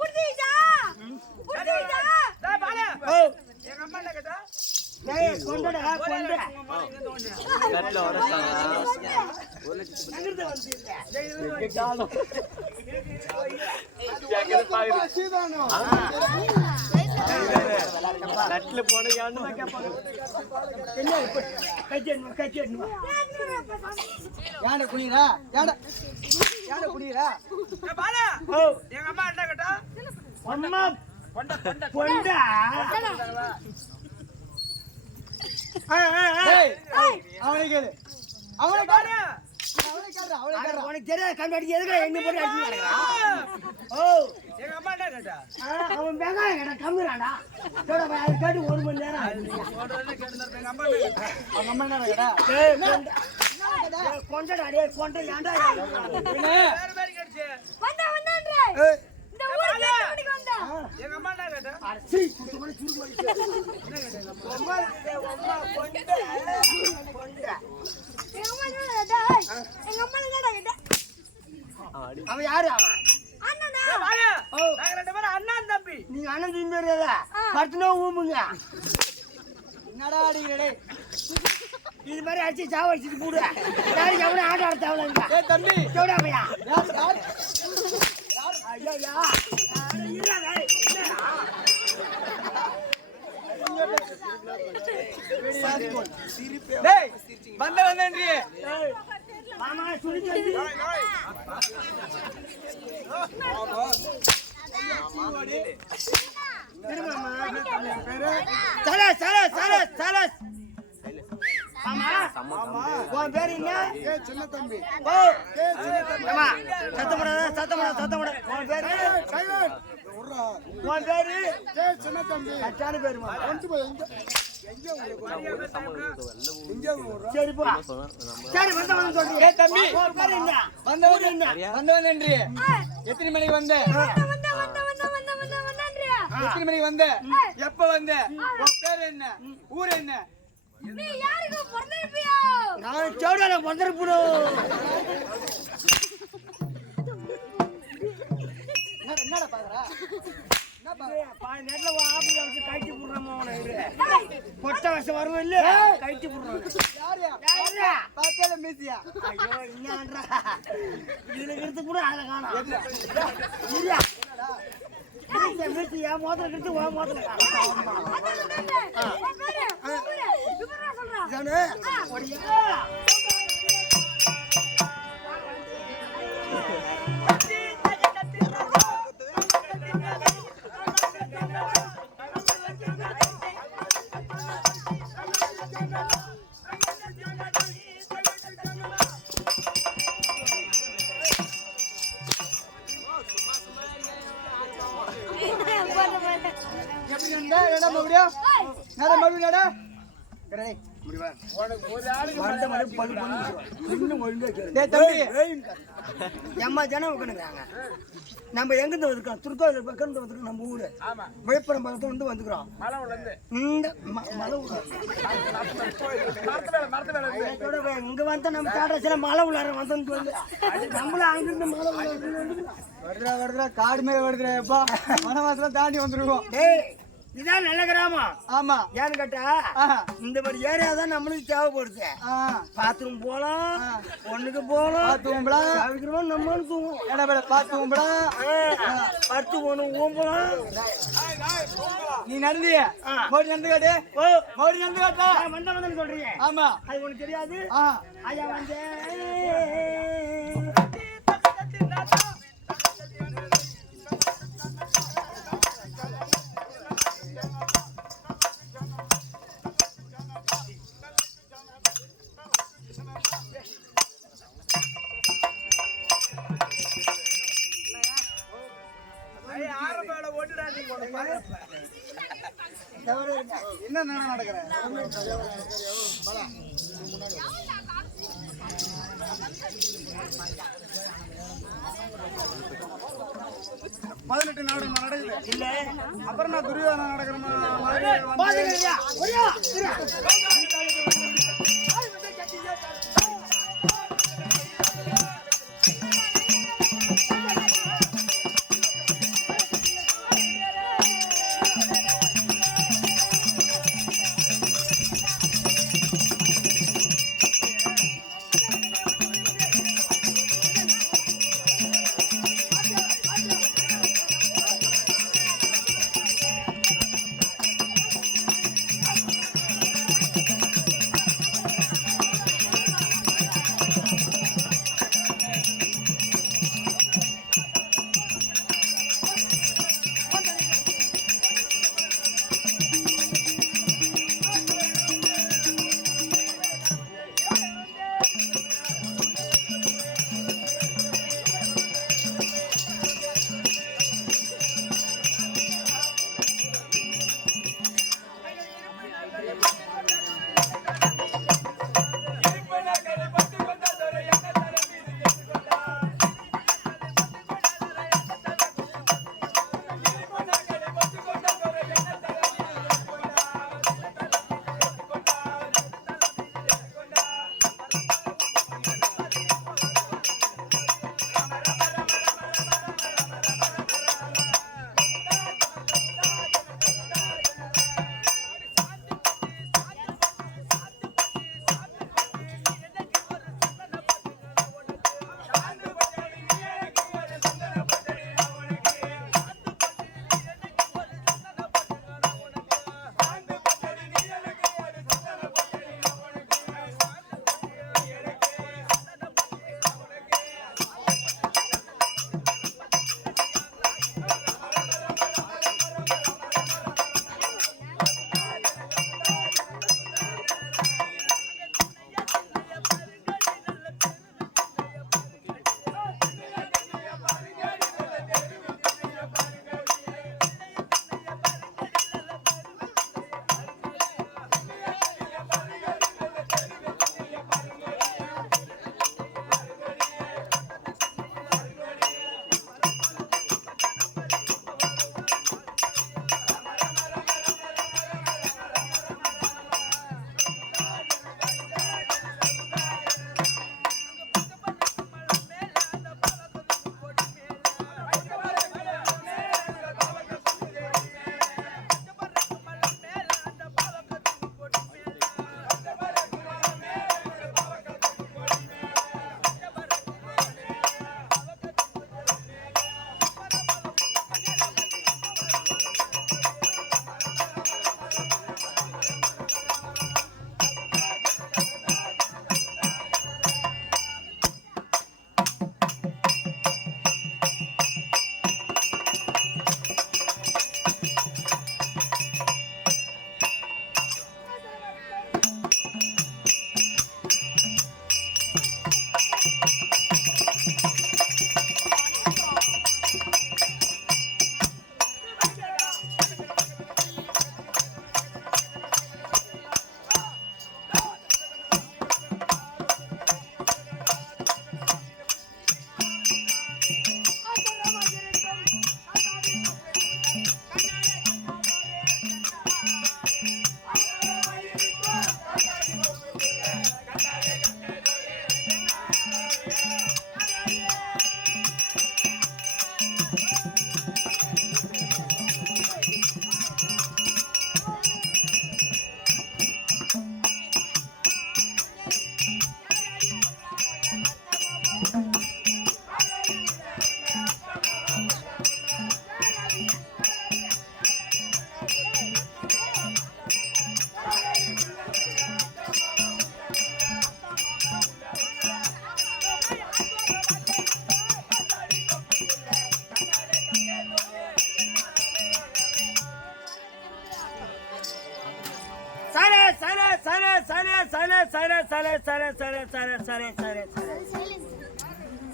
குடிக்கிறா எங்க அம்மா என்ன கேட்டா அம்மா பொண்டா அவனை கேளு உனக்கு தெரியாது கண்டாடி எதுக்கு எங்க போட்டு அடிச்சுக்கிறான் எங்க அம்மா என்ன கேட்டா அவன் வெங்காயம் கேட்டா கம்மிறாடா கேட்டு 1 மணி நேரம் எங்க அம்மா என்ன கேட்டா கொண்டடா டே கொண்ட ஏண்டா வேற மாதிரி கேட்சி வந்தான்றே இந்த ஊருக்கு எதுக்கு வந்தா எங்க அம்மா என்ன கேட்டா அடச்சி குடுமணி சுருக்கு வலிச்சு என்ன கேட்டா அம்மா கொண்ட எங்க அம்மா என்னடா கேட்டா அவன் யாரு அவன் அண்ணனா நாங்க ரெண்டு பேரும் அண்ணன் தம்பி நீங்க அண்ணன் தம்பி வரதா பர்த்னோ ஊமுங்க என்னடா அடிங்கடே இது மாதிரி அடிச்சு சாவடிச்சிட்டு போடு நாளைக்கு அவனை ஆட்ட ஆட தேவலங்க ஏ தம்பி கேடா பையா ஐயா ஐயா இல்லடா டேய் வந்தேன்றீ மாமா சுடிச்சு உன் பேரு என்ன சின்ன தம்பி சத்தம் உன் பேரு சின்ன தம்பி கட்டான பேருமா சரிப்பா சரி வந்தவன் சொல்றீங்க தம்பி வந்தவன் என்று எத்தனை மணிக்கு வந்த எத்தனை மணிக்கு வந்த எப்ப வந்த உன் பேர் என்ன ஊர் என்ன நீ யாருக்கு பொறந்திருப்பியோ நான் சோடால பொறந்திருப்போம் என்னடா பாக்குறா என்ன பாக்குறா நேட்ல ஆபீஸ்ல வச்சு கைட்டி புடுறமா அவன பொட்ட வசம் வருவே இல்ல கைட்டி புடுறோம் யாரு பாத்தல மீசியா ஐயோ என்னன்றா இதுல இருந்து கூட ஆள காணோம் இல்ல இந்த மீசியா மோதல கிட்ட வா மோதல ஜானே ஓடியா நம்ம எங்கிருந்து வந்துருக்கோம் திருக்கோவில் பக்கம் வந்துருக்கோம் நம்ம ஊரு விழுப்புரம் பக்கத்துல வந்து வந்துக்கிறோம் இங்க வந்து நம்ம தாட்சில மழை உள்ளார வந்து நம்மளும் அங்கிருந்து மழை வருதுடா வருதுடா காடு மேல வருதுடா வனவாசலாம் தாண்டி வந்துருவோம் இதான் நல்ல கிராமம் ஆமா ஏன்னு கேட்டா இந்த மாதிரி ஏரியா தான் நம்மளுக்கு தேவைப்படுது பாத்ரூம் போலாம் ஒண்ணுக்கு போலாம் தூங்கலாம் நம்மளும் தூங்குவோம் ஏன்னா பாத்து தூங்கலாம் படுத்து போகணும் ஊம்பலாம் நீ நடந்திய மோடி நடந்து காட்டு மோடி நடந்து காட்டா வந்தவன் சொல்றீங்க ஆமா அது உனக்கு தெரியாது ஐயா வந்து என்ன நடக்கிறேன் 18 நாடகம் நடக்குது இல்ல அப்புறம் நான் துரியோதன நடக்கிறேன்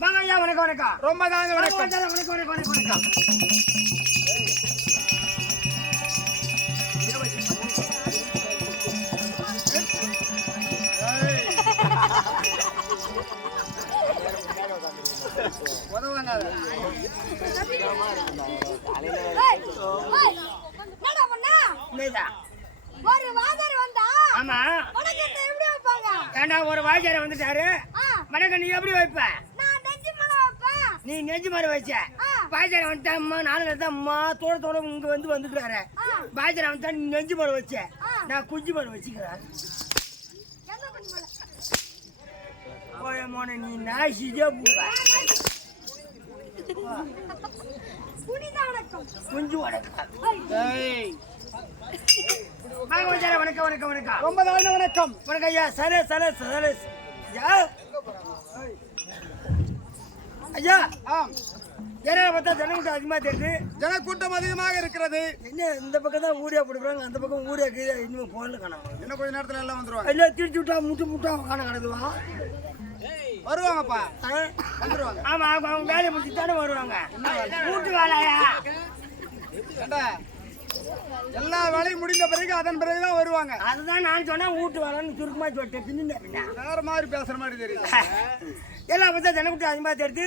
வாங்க ஐயா, வணக்கம் வணக்கம். ரொம்ப தாங்க வணக்கம். வணக்கம் வணக்கம் வணக்கம் வணக்கம். ஒரு வாதர் வந்தா ஆமா வணக்கத்தை எப்படி வைப்பாங்க? ஏண்டா ஒரு வாய்க்கார வந்துட்டாரு வணக்கம். நீ எப்படி வைப்ப? நான் நெஞ்சு மேல வைப்பேன். நீ நெஞ்சு மாதிரி வச்ச. வாய்க்கார வந்துட்டா அம்மா நாலு தான் அம்மா தோட இங்க வந்துட்டாரு. வாய்க்கார வந்துட்டா நீ நெஞ்சு மாதிரி வச்ச. நான் குஞ்சு மாதிரி வச்சுக்கிறேன். எங்க கொஞ்சம் மேல போய மோன நீ நாசிஜே பூவா புனித வணக்கம். குஞ்சு வணக்கம். வணக்கம் வணக்கம் வணக்கம். ரொம்ப நல்ல வணக்கம். வணக்கம் ஐயா. சரே ஐயா. ஐயா ஏன்னா பார்த்தா ஜனக்கூட்டம் அதிகமா தெரியுது. ஜனக்கூட்டம் அதிகமாக இருக்கிறது. என்ன இந்த பக்கம் தான் ஊரியா போடுறாங்க, அந்த பக்கம் ஊரியா இன்னும் போன்ல காணாம. இன்னும் கொஞ்ச நேரத்துல எல்லாம் வந்துருவாங்க. எல்லாம் திருச்சி விட்டா முட்டா காண கிடக்குவா. வருவாங்கப்பா, வந்துருவாங்க. ஆமா அவங்க வேலையை முடிச்சு தானே வருவாங்க. கூட்டு வேலையா எல்லா வேலையும் முடிந்த பிறகு அதன் பிறகுதான் வருவாங்க. அதுதான் நான் சொன்னேன் வீட்டு வேலைன்னு சுருக்கமா சொல்லிட்டேன். பின்ன வேற மாதிரி பேசுற மாதிரி தெரியுது. எல்லாம் பார்த்தா ஜனக்கூட்டம் அதிகமா தெரியுது.